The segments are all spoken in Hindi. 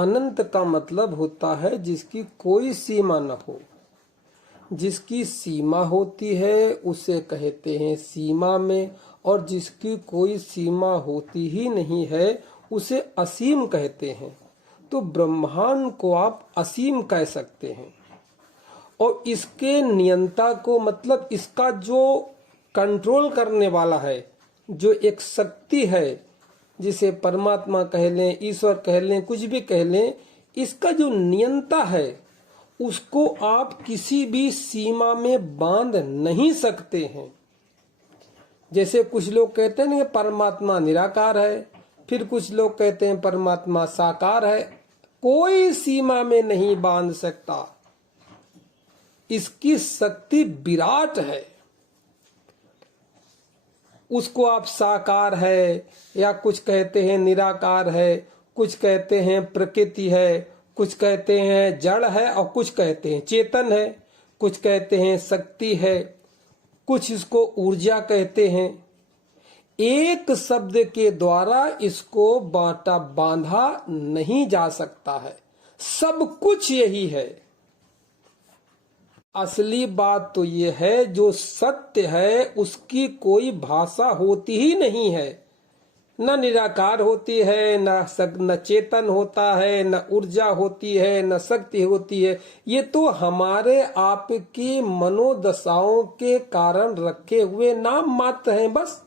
अनंत का मतलब होता है जिसकी कोई सीमा न हो। जिसकी सीमा होती है उसे कहते हैं सीमा में, और जिसकी कोई सीमा होती ही नहीं है उसे असीम कहते हैं। तो ब्रह्मांड को आप असीम कह सकते हैं। और इसके नियंता को मतलब इसका जो कंट्रोल करने वाला है, जो एक शक्ति है, जिसे परमात्मा कह लें, ईश्वर कह लें, कुछ भी कह लें, इसका जो नियंता है उसको आप किसी भी सीमा में बांध नहीं सकते हैं। जैसे कुछ लोग कहते हैं कि परमात्मा निराकार है, फिर कुछ लोग कहते हैं परमात्मा साकार है। कोई सीमा में नहीं बांध सकता। इसकी शक्ति विराट है। उसको आप साकार है या कुछ कहते हैं निराकार है, कुछ कहते हैं प्रकृति है, कुछ कहते हैं जड़ है, और कुछ कहते हैं चेतन है, कुछ कहते हैं शक्ति है, कुछ इसको ऊर्जा कहते हैं। एक शब्द के द्वारा इसको बांधा नहीं जा सकता है। सब कुछ यही है। असली बात तो ये है, जो सत्य है उसकी कोई भाषा होती ही नहीं है। न निराकार होती है, न चेतन होता है, न ऊर्जा होती है, न शक्ति होती है। ये तो हमारे आपकी मनोदशाओं के कारण रखे हुए नाम मात्र हैं बस।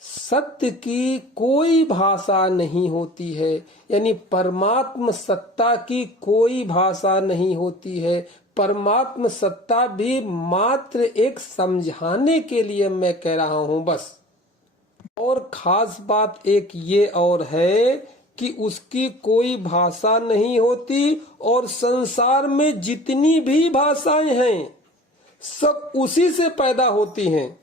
सत्य की कोई भाषा नहीं होती है, यानी परमात्म सत्ता की कोई भाषा नहीं होती है। परमात्म सत्ता भी मात्र एक समझाने के लिए मैं कह रहा हूं बस। और खास बात एक ये और है कि उसकी कोई भाषा नहीं होती, और संसार में जितनी भी भाषाएं हैं सब उसी से पैदा होती हैं।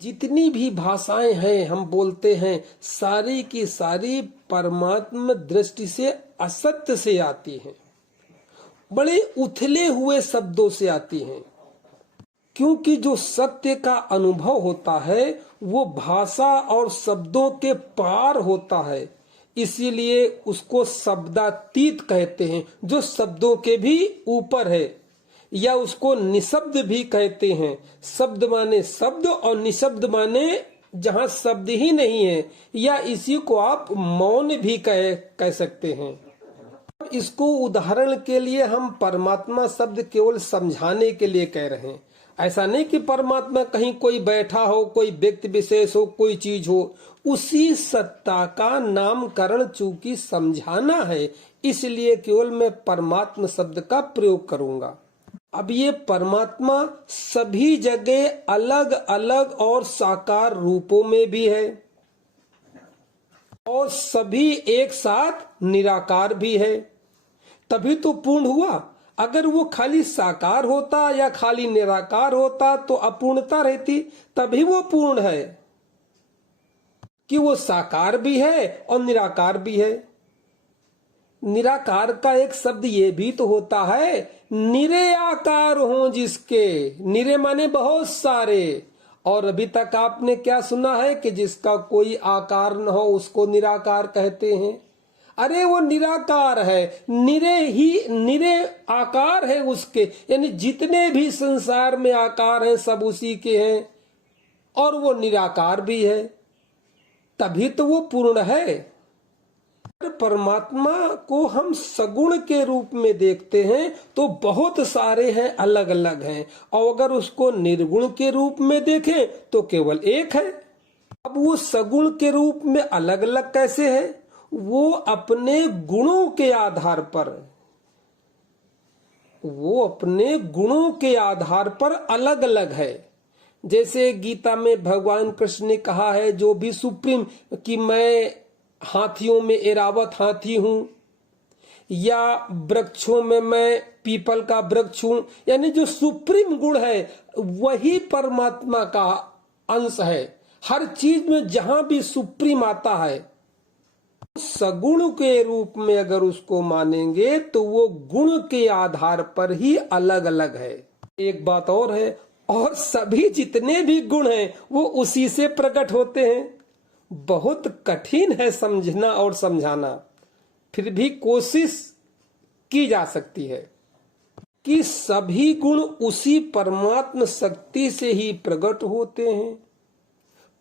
जितनी भी भाषाएं हैं हम बोलते हैं, सारी की सारी परमात्म दृष्टि से असत्य से आती हैं, बड़े उथले हुए शब्दों से आती हैं। क्योंकि जो सत्य का अनुभव होता है वो भाषा और शब्दों के पार होता है, इसीलिए उसको शब्दातीत कहते हैं, जो शब्दों के भी ऊपर है, या उसको निशब्द भी कहते हैं। शब्द माने शब्द और निशब्द माने जहां शब्द ही नहीं है, या इसी को आप मौन भी कह सकते हैं। इसको उदाहरण के लिए हम परमात्मा शब्द केवल समझाने के लिए कह रहे हैं। ऐसा नहीं कि परमात्मा कहीं कोई बैठा हो, कोई व्यक्ति विशेष हो, कोई चीज हो। उसी सत्ता का नामकरण चूंकि समझाना है, इसलिए केवल मैं परमात्मा शब्द का प्रयोग करूंगा। अब ये परमात्मा सभी जगह अलग अलग और साकार रूपों में भी है, और सभी एक साथ निराकार भी है। तभी तो पूर्ण हुआ। अगर वो खाली साकार होता या खाली निराकार होता तो अपूर्णता रहती। तभी वो पूर्ण है कि वो साकार भी है और निराकार भी है। निराकार का एक शब्द ये भी तो होता है, निरे आकार हो जिसके। निरे माने बहुत सारे। और अभी तक आपने क्या सुना है कि जिसका कोई आकार न हो उसको निराकार कहते हैं। अरे वो निराकार है, निरे आकार है उसके, यानी जितने भी संसार में आकार हैं सब उसी के हैं, और वो निराकार भी है। तभी तो वो पूर्ण है। परमात्मा को हम सगुण के रूप में देखते हैं तो बहुत सारे हैं, अलग अलग हैं। और अगर उसको निर्गुण के रूप में देखें तो केवल एक है। अब वो सगुण के रूप में अलग अलग कैसे है? वो अपने गुणों के आधार पर, अलग अलग है। जैसे गीता में भगवान कृष्ण ने कहा है, जो भी सुप्रीम, कि मैं हाथियों में एरावत हाथी हूं, या वृक्षों में मैं पीपल का वृक्ष हूं। यानी जो सुप्रीम गुण है वही परमात्मा का अंश है। हर चीज में जहां भी सुप्रीम आता है, सगुण के रूप में अगर उसको मानेंगे तो वो गुण के आधार पर ही अलग अलग है। एक बात और है, और सभी जितने भी गुण हैं वो उसी से प्रकट होते हैं। बहुत कठिन है समझना और समझाना। फिर भी कोशिश की जा सकती है कि सभी गुण उसी परमात्म शक्ति से ही प्रकट होते हैं,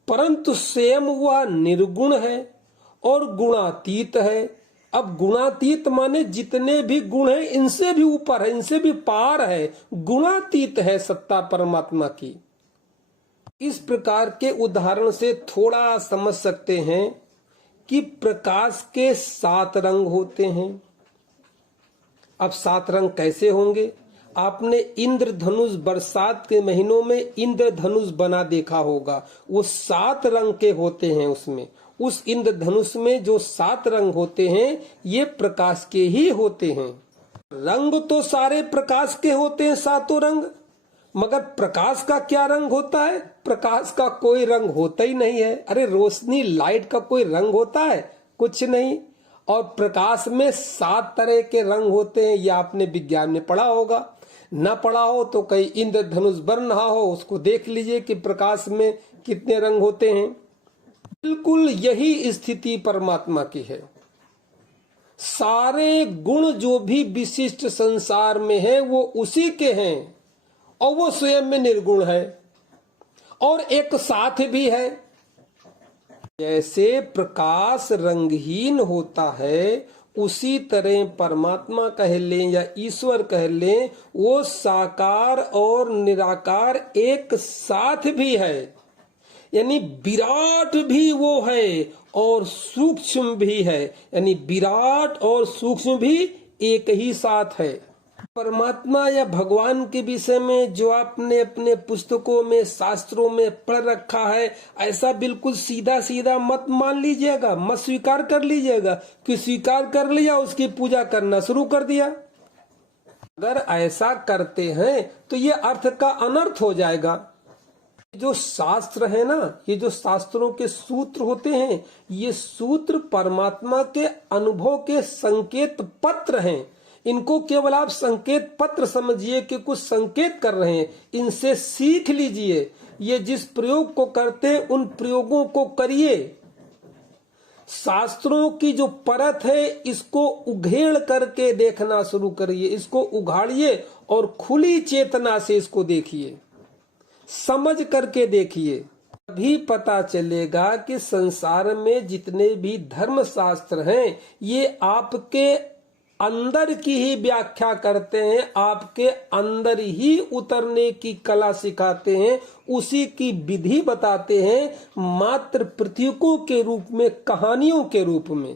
परंतु स्वयं वह निर्गुण है और गुणातीत है। अब गुणातीत माने जितने भी गुण हैं इनसे भी ऊपर है, इनसे भी पार है, गुणातीत है सत्ता परमात्मा की। इस प्रकार के उदाहरण से थोड़ा समझ सकते हैं कि प्रकाश के 7 रंग होते हैं। अब 7 रंग कैसे होंगे? आपने इंद्रधनुष बरसात के महीनों में इंद्रधनुष बना देखा होगा, वो 7 रंग के होते हैं। उसमें उस इंद्रधनुष में जो 7 रंग होते हैं ये प्रकाश के ही होते हैं। रंग तो सारे प्रकाश के होते हैं, 7 रंग, मगर प्रकाश का क्या रंग होता है? प्रकाश का कोई रंग होता ही नहीं है। अरे रोशनी, लाइट का कोई रंग होता है? कुछ नहीं। और प्रकाश में 7 तरह के रंग होते हैं, ये आपने विज्ञान में पढ़ा होगा। न पढ़ा हो तो कहीं इंद्रधनुष बन रहा हो उसको देख लीजिए कि प्रकाश में कितने रंग होते हैं। बिल्कुल यही स्थिति परमात्मा की है। सारे गुण जो भी विशिष्ट संसार में है वो उसी के हैं और वो स्वयं में निर्गुण है और एक साथ भी है। जैसे प्रकाश रंगहीन होता है उसी तरह परमात्मा कह लें या ईश्वर कह लें, वो साकार और निराकार एक साथ भी है। यानी विराट भी वो है और सूक्ष्म भी है, यानी विराट और सूक्ष्म भी एक ही साथ है। परमात्मा या भगवान के विषय में जो आपने अपने पुस्तकों में, शास्त्रों में पढ़ रखा है, ऐसा बिल्कुल सीधा सीधा मत मान लीजिएगा, मत स्वीकार कर लीजिएगा कि स्वीकार कर लिया उसकी पूजा करना शुरू कर दिया। अगर ऐसा करते हैं तो ये अर्थ का अनर्थ हो जाएगा। जो शास्त्र है ना, ये जो शास्त्रों के सूत्र होते हैं, ये सूत्र परमात्मा के अनुभव के संकेत पत्र हैं। इनको केवल आप संकेत पत्र समझिए कि कुछ संकेत कर रहे हैं, इनसे सीख लीजिए। ये जिस प्रयोग को करते हैं उन प्रयोगों को करिए। शास्त्रों की जो परत है इसको उघेड़ करके देखना शुरू करिए, इसको उघाड़िए और खुली चेतना से इसको देखिए, समझ करके देखिए। तभी पता चलेगा कि संसार में जितने भी धर्म शास्त्र हैं ये आपके अंदर की ही व्याख्या करते हैं, आपके अंदर ही उतरने की कला सिखाते हैं, उसी की विधि बताते हैं, मात्र प्रतीकों के रूप में, कहानियों के रूप में।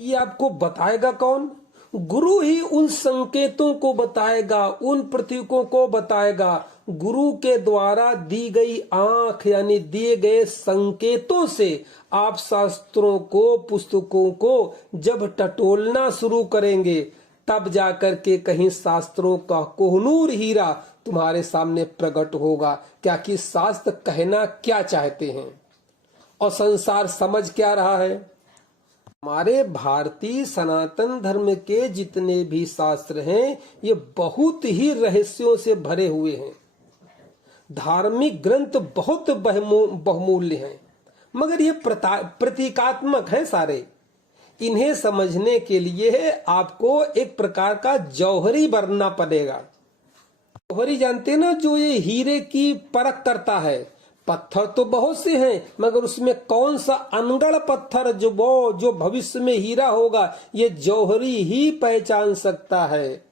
ये आपको बताएगा कौन? गुरु ही उन संकेतों को बताएगा, उन प्रतीकों को बताएगा। गुरु के द्वारा दी गई आंख यानी दिए गए संकेतों से आप शास्त्रों को, पुस्तकों को जब टटोलना शुरू करेंगे तब जाकर के कहीं शास्त्रों का कोहनूर हीरा तुम्हारे सामने प्रकट होगा। क्या कि शास्त्र कहना क्या चाहते हैं और संसार समझ क्या रहा है। हमारे भारतीय सनातन धर्म के जितने भी शास्त्र हैं ये बहुत ही रहस्यों से भरे हुए हैं। धार्मिक ग्रंथ बहुत बहुमूल्य हैं, मगर ये प्रतीकात्मक है सारे। इन्हें समझने के लिए आपको एक प्रकार का जौहरी बनना पड़ेगा। जौहरी जानते हैं ना, जो ये हीरे की परख करता है। पत्थर तो बहुत से हैं, मगर उसमें कौन सा अनगढ़ पत्थर जो भविष्य में हीरा होगा, ये जौहरी ही पहचान सकता है।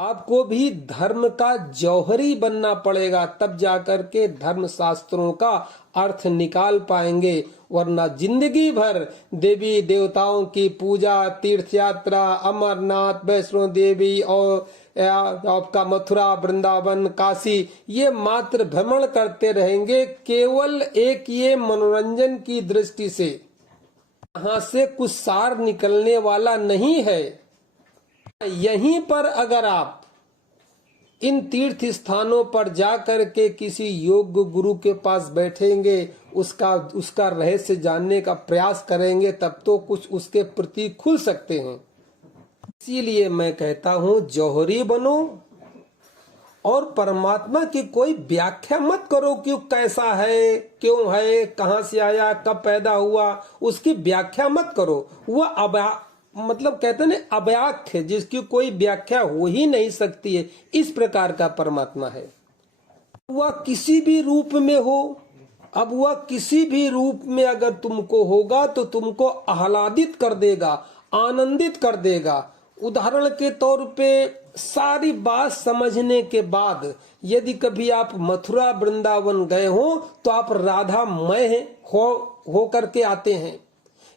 आपको भी धर्म का जौहरी बनना पड़ेगा, तब जाकर के धर्म शास्त्रों का अर्थ निकाल पाएंगे। वरना जिंदगी भर देवी देवताओं की पूजा, तीर्थ यात्रा, अमरनाथ, वैष्णो देवी और आपका मथुरा, वृंदावन, काशी, ये मात्र भ्रमण करते रहेंगे, केवल एक ये मनोरंजन की दृष्टि से। यहाँ से कुछ सार निकलने वाला नहीं है। यहीं पर अगर आप इन तीर्थ स्थानों पर जाकर के किसी योग्य गुरु के पास बैठेंगे, उसका रहस्य जानने का प्रयास करेंगे, तब तो कुछ उसके प्रति खुल सकते हैं। इसीलिए मैं कहता हूं जौहरी बनो और परमात्मा की कोई व्याख्या मत करो कि कैसा है, क्यों है, कहाँ से आया, कब पैदा हुआ, उसकी व्याख्या मत करो। वह मतलब कहते हैं ना अव्याख्य, जिसकी कोई व्याख्या हो ही नहीं सकती है, इस प्रकार का परमात्मा है। वह किसी भी रूप में हो, अब वह किसी भी रूप में अगर तुमको होगा तो तुमको आह्लादित कर देगा, आनंदित कर देगा। उदाहरण के तौर पे सारी बात समझने के बाद यदि कभी आप मथुरा वृंदावन गए हो तो आप राधामय हो करके आते हैं,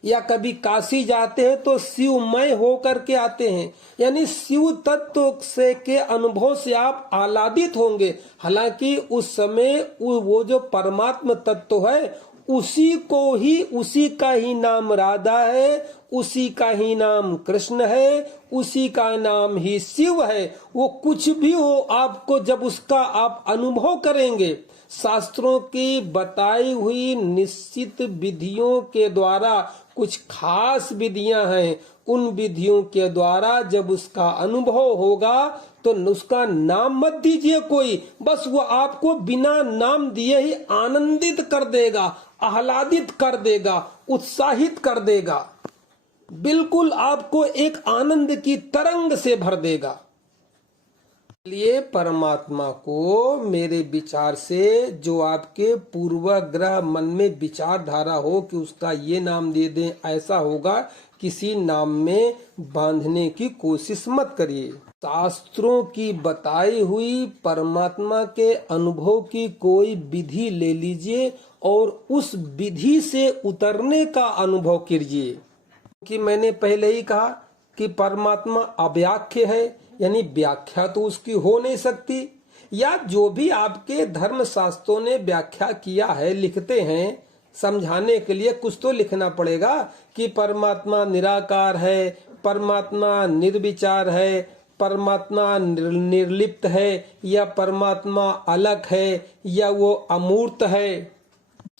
या कभी काशी जाते हैं तो शिवमय हो करके आते हैं, यानी शिव तत्व से के अनुभव से आप आह्लादित होंगे। हालांकि उस समय वो जो परमात्म तत्व है उसी को ही, उसी का ही नाम राधा है, उसी का ही नाम कृष्ण है, उसी का नाम ही शिव है। वो कुछ भी हो, आपको जब उसका आप अनुभव करेंगे, शास्त्रों की बताई हुई निश्चित विधियों के द्वारा, कुछ खास विधियां हैं, उन विधियों के द्वारा जब उसका अनुभव होगा तो उसका नाम मत दीजिए कोई, बस वो आपको बिना नाम दिए ही आनंदित कर देगा, आह्लादित कर देगा, उत्साहित कर देगा, बिल्कुल आपको एक आनंद की तरंग से भर देगा। इसलिए परमात्मा को मेरे विचार से जो आपके पूर्वाग्रह मन में विचारधारा हो कि उसका ये नाम दे दें, ऐसा होगा, किसी नाम में बांधने की कोशिश मत करिए। शास्त्रों की बताई हुई परमात्मा के अनुभव की कोई विधि ले लीजिए और उस विधि से उतरने का अनुभव कीजिए। कि मैंने पहले ही कहा कि परमात्मा अव्याख्य है, यानी व्याख्या तो उसकी हो नहीं सकती, या जो भी आपके धर्म शास्त्रों ने व्याख्या किया है, लिखते हैं समझाने के लिए, कुछ तो लिखना पड़ेगा कि परमात्मा निराकार है, परमात्मा निर्विचार है, परमात्मा निर्लिप्त है, या परमात्मा अलग है, या वो अमूर्त है।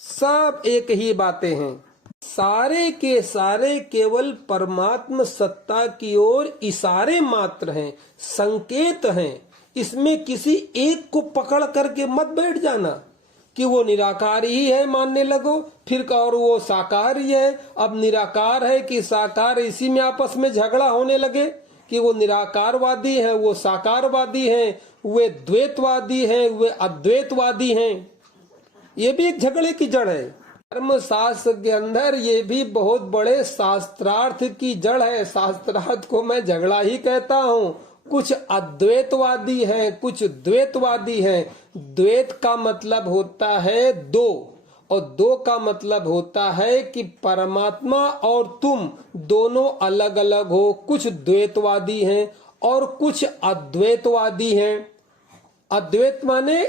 सब एक ही बातें हैं, सारे के सारे केवल परमात्म सत्ता की ओर इशारे मात्र हैं, संकेत हैं। इसमें किसी एक को पकड़ करके मत बैठ जाना कि वो निराकार ही है मानने लगो, फिर और वो साकार ही है। अब निराकार है कि साकार, इसी में आपस में झगड़ा होने लगे कि वो निराकारवादी है, वो साकारवादी है, वे द्वैतवादी हैं, वे अद्वैतवादी हैं। ये भी एक झगड़े की जड़ है। धर्म शास्त्र के अंदर ये भी बहुत बड़े शास्त्रार्थ की जड़ है। शास्त्रार्थ को मैं झगड़ा ही कहता हूँ। कुछ अद्वैतवादी हैं, कुछ द्वैतवादी हैं। द्वैत का मतलब होता है दो, और दो का मतलब होता है कि परमात्मा और तुम दोनों अलग अलग हो। कुछ द्वैतवादी हैं और कुछ अद्वैतवादी हैं। अद्वैत माने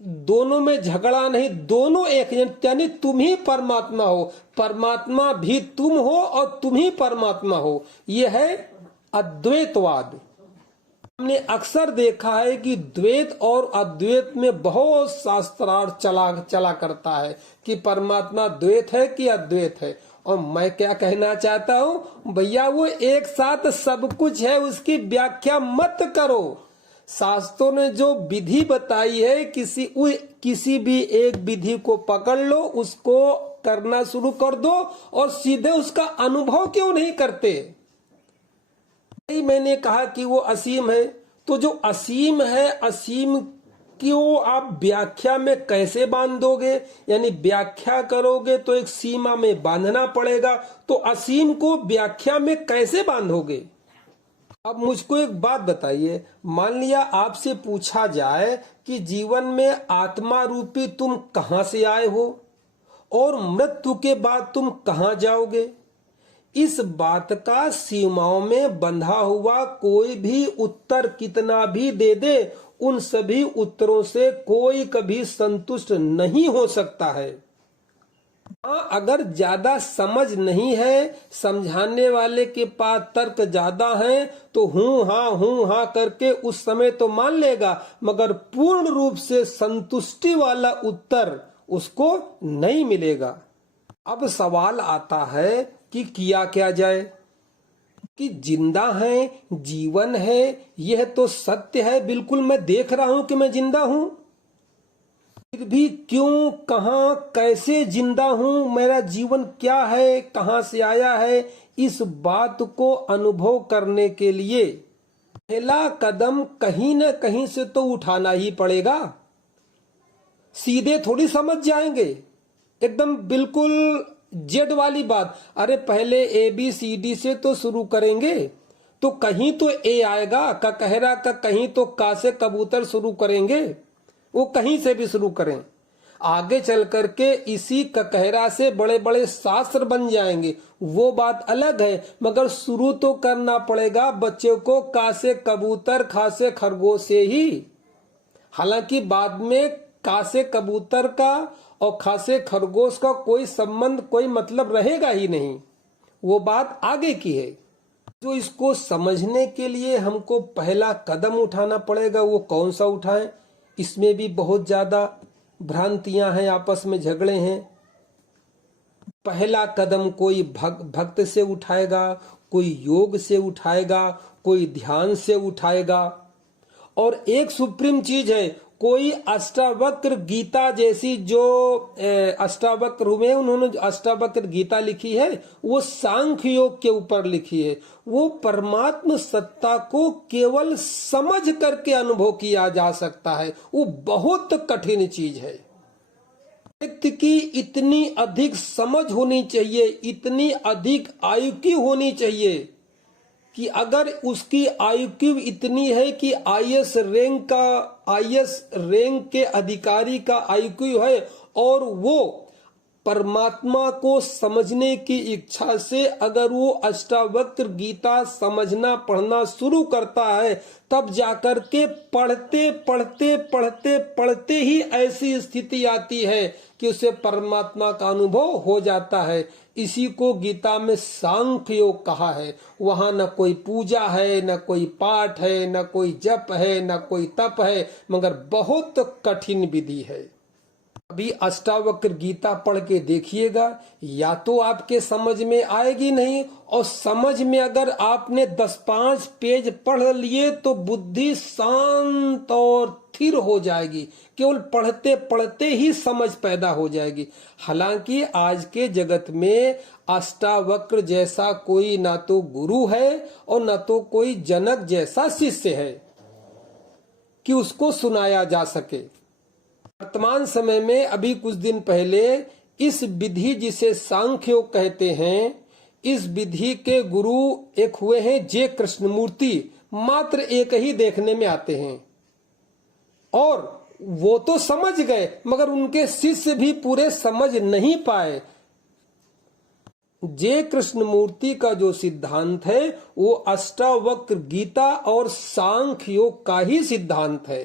दोनों में झगड़ा नहीं, दोनों एक, यानी तुम ही परमात्मा हो, परमात्मा भी तुम हो और तुम ही परमात्मा हो। यह है अद्वैतवाद। हमने अक्सर देखा है कि द्वैत और अद्वैत में बहुत शास्त्रार्थ चला करता है कि परमात्मा द्वैत है कि अद्वैत है। और मैं क्या कहना चाहता हूँ, भैया वो एक साथ सब कुछ है, उसकी व्याख्या मत करो। शास्त्रों ने जो विधि बताई है, किसी भी एक विधि को पकड़ लो, उसको करना शुरू कर दो और सीधे उसका अनुभव क्यों नहीं करते। मैंने कहा कि वो असीम है, तो जो असीम है, असीम क्यों आप व्याख्या में कैसे बांध दोगे? यानी व्याख्या करोगे तो एक सीमा में बांधना पड़ेगा, तो असीम को व्याख्या में कैसे बांधोगे? अब मुझको एक बात बताइए, मान लिया आपसे पूछा जाए कि जीवन में आत्मा रूपी तुम कहां से आए हो और मृत्यु के बाद तुम कहां जाओगे? इस बात का सीमाओं में बंधा हुआ कोई भी उत्तर कितना भी दे दे, उन सभी उत्तरों से कोई कभी संतुष्ट नहीं हो सकता है। हाँ, अगर ज्यादा समझ नहीं है, समझाने वाले के पास तर्क ज्यादा है, तो हूँ हाँ करके उस समय तो मान लेगा, मगर पूर्ण रूप से संतुष्टि वाला उत्तर उसको नहीं मिलेगा। अब सवाल आता है कि किया क्या जाए। कि जिंदा है, जीवन है, यह तो सत्य है, बिल्कुल मैं देख रहा हूं कि मैं जिंदा हूं। फिर भी क्यों, कहां, कैसे जिंदा हूं, मेरा जीवन क्या है, कहां से आया है, इस बात को अनुभव करने के लिए पहला कदम कहीं न कहीं से तो उठाना ही पड़ेगा। सीधे थोड़ी समझ जाएंगे एकदम बिल्कुल जेड वाली बात। अरे पहले ABCD से तो शुरू करेंगे, तो कहीं तो ए आएगा, ककहरा का, कहीं तो का से कबूतर शुरू करेंगे। वो कहीं से भी शुरू करें, आगे चल करके इसी ककहरा से बड़े बड़े शास्त्र बन जाएंगे, वो बात अलग है। मगर शुरू तो करना पड़ेगा बच्चे को का से कबूतर, खा से खरगोश से ही। हालांकि बाद में का से कबूतर का और खा से खरगोश का कोई संबंध, कोई मतलब रहेगा ही नहीं, वो बात आगे की है। तो इसको समझने के लिए हमको पहला कदम उठाना पड़ेगा। वो कौन सा उठाएं? इसमें भी बहुत ज्यादा भ्रांतियां हैं, आपस में झगड़े हैं। पहला कदम कोई भक्त से उठाएगा, कोई योग से उठाएगा, कोई ध्यान से उठाएगा। और एक सुप्रीम चीज है, कोई अष्टावक्र गीता जैसी जो अष्टावक्र हुए, उन्होंने जो अष्टावक्र गीता लिखी है वो सांख्य योग के ऊपर लिखी है। वो परमात्म सत्ता को केवल समझ करके अनुभव किया जा सकता है, वो बहुत कठिन चीज है। व्यक्ति की इतनी अधिक समझ होनी चाहिए, इतनी अधिक IQ होनी चाहिए कि अगर उसकी IQ इतनी है कि IS रैंक के अधिकारी का IQ है और वो परमात्मा को समझने की इच्छा से अगर वो अष्टावक्र गीता समझना पढ़ना शुरू करता है, तब जाकर के पढ़ते पढ़ते पढ़ते पढ़ते ही ऐसी स्थिति आती है कि उसे परमात्मा का अनुभव हो जाता है। इसी को गीता में सांख्य योग कहा है। वहां न कोई पूजा है, न कोई पाठ है, न कोई जप है, न कोई तप है, मगर बहुत कठिन विधि है। अभी अष्टावक्र गीता पढ़ के देखिएगा, या तो आपके समझ में आएगी नहीं, और समझ में अगर आपने 10-5 पेज पढ़ लिए तो बुद्धि शांत और स्थिर हो जाएगी, केवल पढ़ते पढ़ते ही समझ पैदा हो जाएगी। हालांकि आज के जगत में अष्टावक्र जैसा कोई ना तो गुरु है और ना तो कोई जनक जैसा शिष्य है कि उसको सुनाया जा सके। वर्तमान समय में अभी कुछ दिन पहले इस विधि जिसे सांख्य योग कहते हैं, इस विधि के गुरु एक हुए हैं जे कृष्णमूर्ति। मात्र एक ही देखने में आते हैं और वो तो समझ गए, मगर उनके शिष्य भी पूरे समझ नहीं पाए। जे कृष्णमूर्ति का जो सिद्धांत है वो अष्टावक्र गीता और सांख्य योग का ही सिद्धांत है,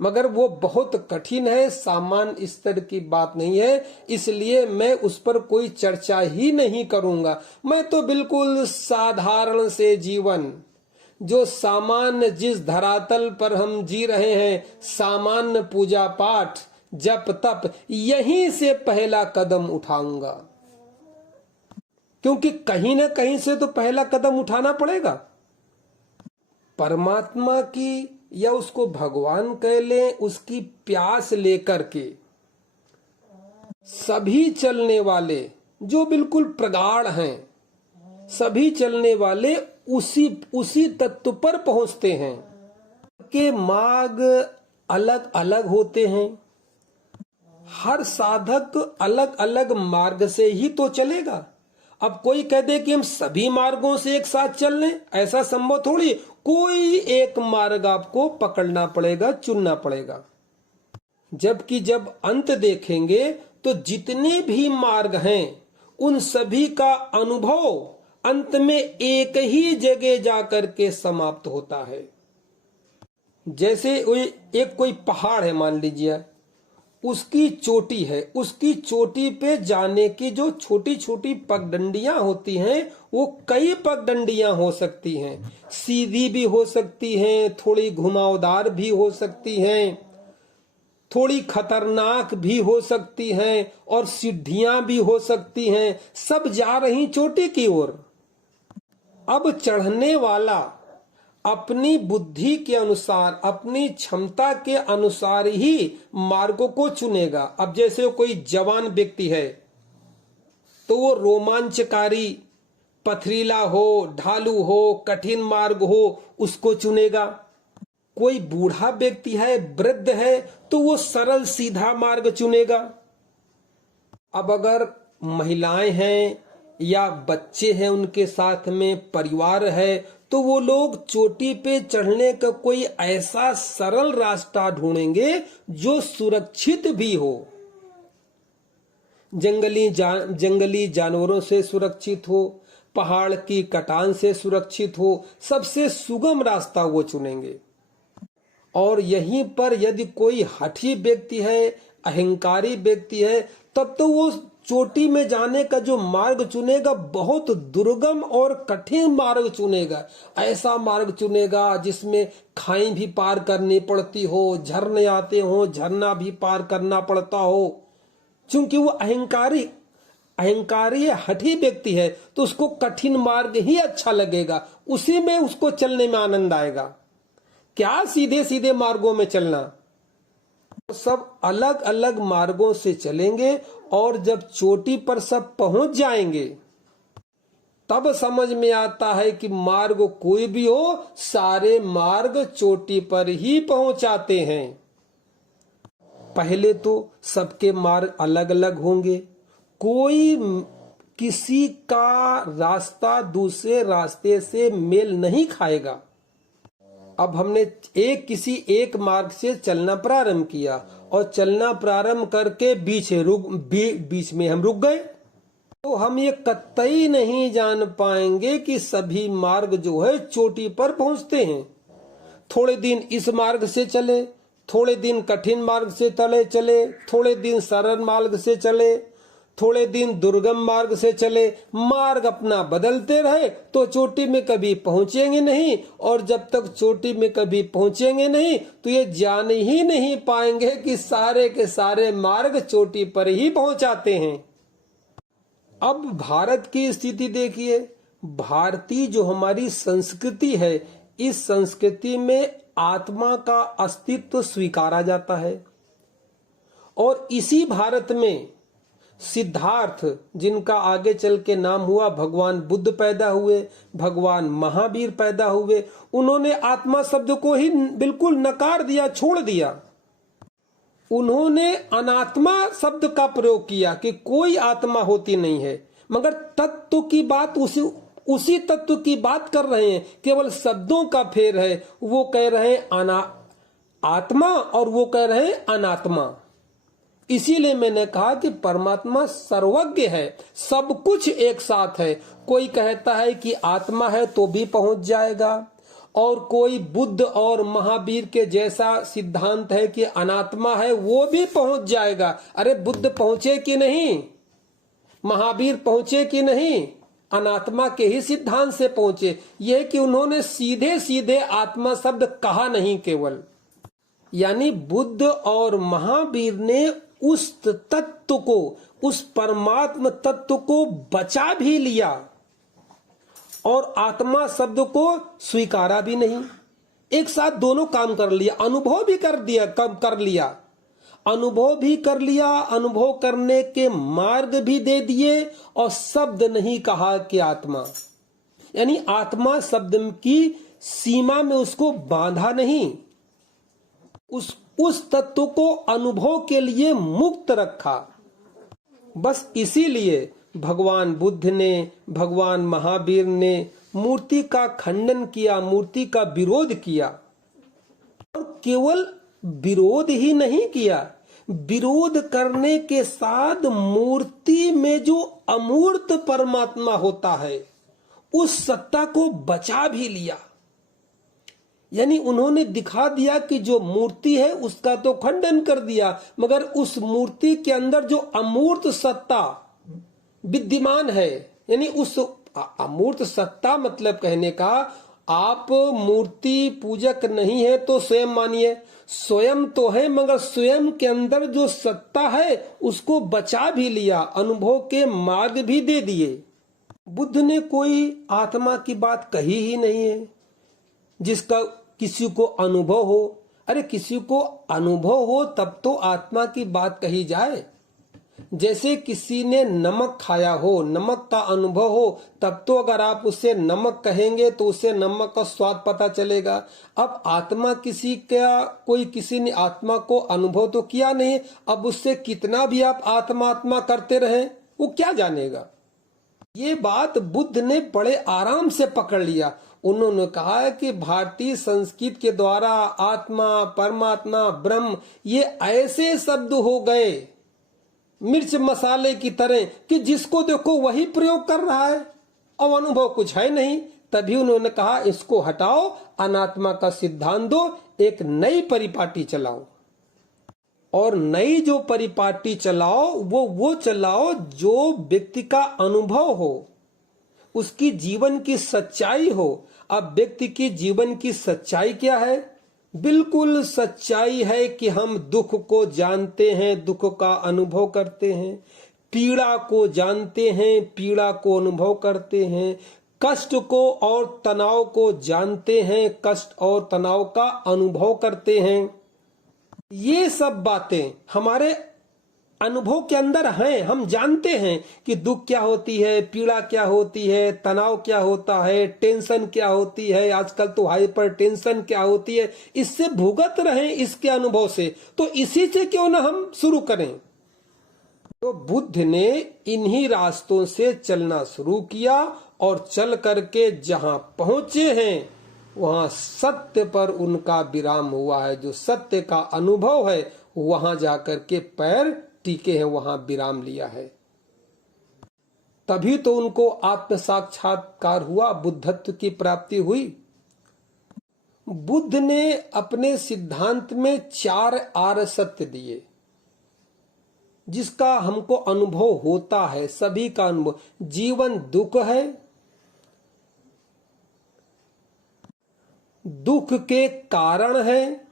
मगर वो बहुत कठिन है, सामान्य स्तर की बात नहीं है, इसलिए मैं उस पर कोई चर्चा ही नहीं करूंगा। मैं तो बिल्कुल साधारण से जीवन, जो सामान्य जिस धरातल पर हम जी रहे हैं, सामान्य पूजा पाठ जप तप, यहीं से पहला कदम उठाऊंगा, क्योंकि कहीं ना कहीं से तो पहला कदम उठाना पड़ेगा। परमात्मा की या उसको भगवान कह लें, उसकी प्यास लेकर के सभी चलने वाले जो बिल्कुल प्रगाढ़ हैं, सभी चलने वाले उसी तत्व पर पहुंचते हैं। के मार्ग अलग अलग होते हैं, हर साधक अलग अलग मार्ग से ही तो चलेगा। अब कोई कह दे कि हम सभी मार्गों से एक साथ चल लें, ऐसा संभव थोड़ी। कोई एक मार्ग आपको पकड़ना पड़ेगा, चुनना पड़ेगा। जबकि जब अंत देखेंगे तो जितने भी मार्ग हैं उन सभी का अनुभव अंत में एक ही जगह जाकर के समाप्त होता है। जैसे एक कोई पहाड़ है मान लीजिए, उसकी चोटी है, उसकी चोटी पे जाने की जो छोटी छोटी पगडंडियां होती हैं वो कई पगडंडियां हो सकती हैं, सीधी भी हो सकती हैं, थोड़ी घुमावदार भी हो सकती हैं, थोड़ी खतरनाक भी हो सकती हैं, और सीढ़ियां भी हो सकती हैं, सब जा रही चोटी की ओर। अब चढ़ने वाला अपनी बुद्धि के अनुसार, अपनी क्षमता के अनुसार ही मार्गों को चुनेगा। अब जैसे कोई जवान व्यक्ति है तो वो रोमांचकारी, पथरीला हो, ढालू हो, कठिन मार्ग हो, उसको चुनेगा। कोई बूढ़ा व्यक्ति है, वृद्ध है, तो वो सरल सीधा मार्ग चुनेगा। अब अगर महिलाएं हैं या बच्चे हैं, उनके साथ में परिवार है, तो वो लोग चोटी पे चढ़ने का कोई ऐसा सरल रास्ता ढूंढेंगे जो सुरक्षित भी हो, जंगली जानवरों से सुरक्षित हो, पहाड़ की कटान से सुरक्षित हो, सबसे सुगम रास्ता वो चुनेंगे। और यहीं पर यदि कोई हठी व्यक्ति है, अहंकारी व्यक्ति है, तब तो वो चोटी में जाने का जो मार्ग चुनेगा बहुत दुर्गम और कठिन मार्ग चुनेगा। ऐसा मार्ग चुनेगा जिसमें खाई भी पार करनी पड़ती हो, झरने आते हो, झरना भी पार करना पड़ता हो। क्योंकि वो अहंकारी हठी व्यक्ति है, तो उसको कठिन मार्ग ही अच्छा लगेगा, उसी में उसको चलने में आनंद आएगा। क्या सीधे सीधे मार्गों में चलना। सब अलग अलग मार्गों से चलेंगे और जब चोटी पर सब पहुंच जाएंगे तब समझ में आता है कि मार्ग कोई भी हो, सारे मार्ग चोटी पर ही पहुंचाते हैं। पहले तो सबके मार्ग अलग अलग होंगे, कोई किसी का रास्ता दूसरे रास्ते से मेल नहीं खाएगा। अब हमने किसी एक मार्ग से चलना प्रारंभ किया और चलना प्रारंभ करके बीच में हम रुक गए, तो हम ये कतई नहीं जान पाएंगे कि सभी मार्ग जो है चोटी पर पहुंचते हैं। थोड़े दिन इस मार्ग से चले, थोड़े दिन कठिन मार्ग से चले, थोड़े दिन सरल मार्ग से चले, थोड़े दिन दुर्गम मार्ग से चले, मार्ग अपना बदलते रहे तो चोटी में कभी पहुंचेंगे नहीं। और जब तक चोटी में कभी पहुंचेंगे नहीं तो ये जान ही नहीं पाएंगे कि सारे के सारे मार्ग चोटी पर ही पहुंचाते हैं। अब भारत की स्थिति देखिए, भारतीय जो हमारी संस्कृति है, इस संस्कृति में आत्मा का अस्तित्व स्वीकारा जाता है। और इसी भारत में सिद्धार्थ, जिनका आगे चल के नाम हुआ भगवान बुद्ध, पैदा हुए, भगवान महावीर पैदा हुए। उन्होंने आत्मा शब्द को ही बिल्कुल नकार दिया, छोड़ दिया। उन्होंने अनात्मा शब्द का प्रयोग किया कि कोई आत्मा होती नहीं है, मगर तत्व की बात उसी तत्व की बात कर रहे हैं, केवल शब्दों का फेर है। वो कह रहे हैं आत्मा और वो कह रहे हैं अनात्मा। इसीलिए मैंने कहा कि परमात्मा सर्वज्ञ है, सब कुछ एक साथ है। कोई कहता है कि आत्मा है तो भी पहुंच जाएगा, और कोई बुद्ध और महावीर के जैसा सिद्धांत है कि अनात्मा है, वो भी पहुंच जाएगा। अरे बुद्ध पहुंचे कि नहीं, महावीर पहुंचे कि नहीं, अनात्मा के ही सिद्धांत से पहुंचे। यह कि उन्होंने सीधे सीधे आत्मा शब्द कहा नहीं केवल, यानी बुद्ध और महावीर ने उस तत्व को, उस परमात्म तत्व को बचा भी लिया और आत्मा शब्द को स्वीकारा भी नहीं। एक साथ दोनों काम कर लिया, अनुभव भी कर लिया, अनुभव भी कर लिया, अनुभव करने के मार्ग भी दे दिए, और शब्द नहीं कहा कि आत्मा, यानी आत्मा शब्द की सीमा में उसको बांधा नहीं, उस तत्व को अनुभव के लिए मुक्त रखा। बस इसीलिए भगवान बुद्ध ने, भगवान महावीर ने मूर्ति का खंडन किया, मूर्ति का विरोध किया। और केवल विरोध ही नहीं किया, विरोध करने के साथ मूर्ति में जो अमूर्त परमात्मा होता है उस सत्ता को बचा भी लिया। यानी उन्होंने दिखा दिया कि जो मूर्ति है उसका तो खंडन कर दिया, मगर उस मूर्ति के अंदर जो अमूर्त सत्ता विद्यमान है, यानी उस अमूर्त सत्ता, मतलब कहने का, आप मूर्ति पूजक नहीं है तो स्वयं मानिए, स्वयं तो है, मगर स्वयं के अंदर जो सत्ता है उसको बचा भी लिया, अनुभव के मार्ग भी दे दिए। बुद्ध ने कोई आत्मा की बात कही ही नहीं है जिसका किसी को अनुभव हो। अरे किसी को अनुभव हो तब तो आत्मा की बात कही जाए। जैसे किसी ने नमक खाया हो, नमक का अनुभव हो, तब तो अगर आप उसे नमक कहेंगे तो उसे नमक का स्वाद पता चलेगा। अब आत्मा किसी ने आत्मा को अनुभव तो किया नहीं, अब उससे कितना भी आप आत्मा आत्मा करते रहें वो क्या जानेगा। ये बात बुद्ध ने बड़े आराम से पकड़ लिया। उन्होंने कहा कि भारतीय संस्कृत के द्वारा आत्मा, परमात्मा, ब्रह्म ये ऐसे शब्द हो गए मिर्च मसाले की तरह कि जिसको देखो वही प्रयोग कर रहा है और अनुभव कुछ है नहीं। तभी उन्होंने कहा इसको हटाओ, अनात्मा का सिद्धांत दो, एक नई परिपाटी चलाओ। और नई जो परिपाटी चलाओ वो चलाओ जो व्यक्ति का अनुभव हो, उसकी जीवन की सच्चाई हो। अब व्यक्ति की जीवन की सच्चाई क्या है? बिल्कुल सच्चाई है कि हम दुख को जानते हैं, दुख का अनुभव करते हैं, पीड़ा को जानते हैं, पीड़ा को अनुभव करते हैं, कष्ट को और तनाव को जानते हैं, कष्ट और तनाव का अनुभव करते हैं। ये सब बातें हमारे अनुभव के अंदर हैं। हम जानते हैं कि दुख क्या होती है, पीड़ा क्या होती है, तनाव क्या होता है, टेंशन क्या होती है, आजकल तो हाइपर टेंशन क्या होती है। इससे भुगत रहे इसके अनुभव से, तो इसी से क्यों ना हम शुरू करें। तो बुद्ध ने इन्हीं रास्तों से चलना शुरू किया और चल करके जहां पहुंचे हैं वहां सत्य पर उनका विराम हुआ है। जो सत्य का अनुभव है वहां जाकर के पैर टीके हैं, वहां विराम लिया है। तभी तो उनको आत्म साक्षात्कार हुआ, बुद्धत्व की प्राप्ति हुई। बुद्ध ने अपने सिद्धांत में 4 आर्य सत्य दिए जिसका हमको अनुभव होता है, सभी का अनुभव। जीवन दुख है, दुख के कारण है,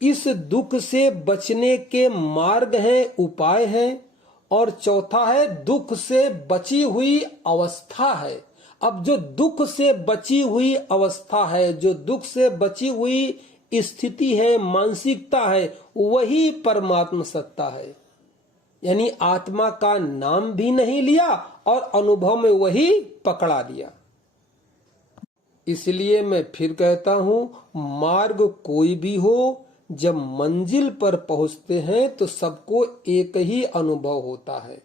इस दुख से बचने के मार्ग हैं, उपाय हैं, और चौथा है दुख से बची हुई अवस्था है। अब जो दुख से बची हुई अवस्था है, जो दुख से बची हुई स्थिति है, मानसिकता है, वही परमात्मा सत्ता है। यानी आत्मा का नाम भी नहीं लिया और अनुभव में वही पकड़ा लिया। इसलिए मैं फिर कहता हूं, मार्ग कोई भी हो, जब मंजिल पर पहुंचते हैं तो सबको एक ही अनुभव होता है।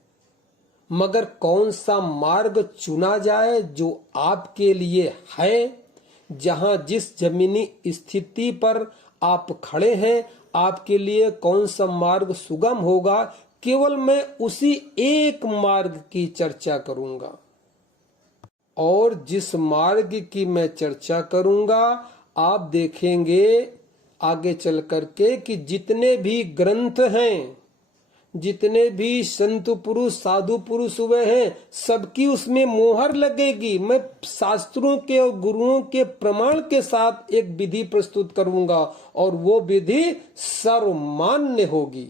मगर कौन सा मार्ग चुना जाए जो आपके लिए है, जहां जिस जमीनी स्थिति पर आप खड़े हैं, आपके लिए कौन सा मार्ग सुगम होगा, केवल मैं उसी एक मार्ग की चर्चा करूंगा। और जिस मार्ग की मैं चर्चा करूंगा, आप देखेंगे आगे चल करके कि जितने भी ग्रंथ हैं, जितने भी संत पुरुष, साधु पुरुष हुए हैं, सबकी उसमें मोहर लगेगी। मैं शास्त्रों के और गुरुओं के प्रमाण के साथ एक विधि प्रस्तुत करूंगा और वो विधि सर्वमान्य होगी।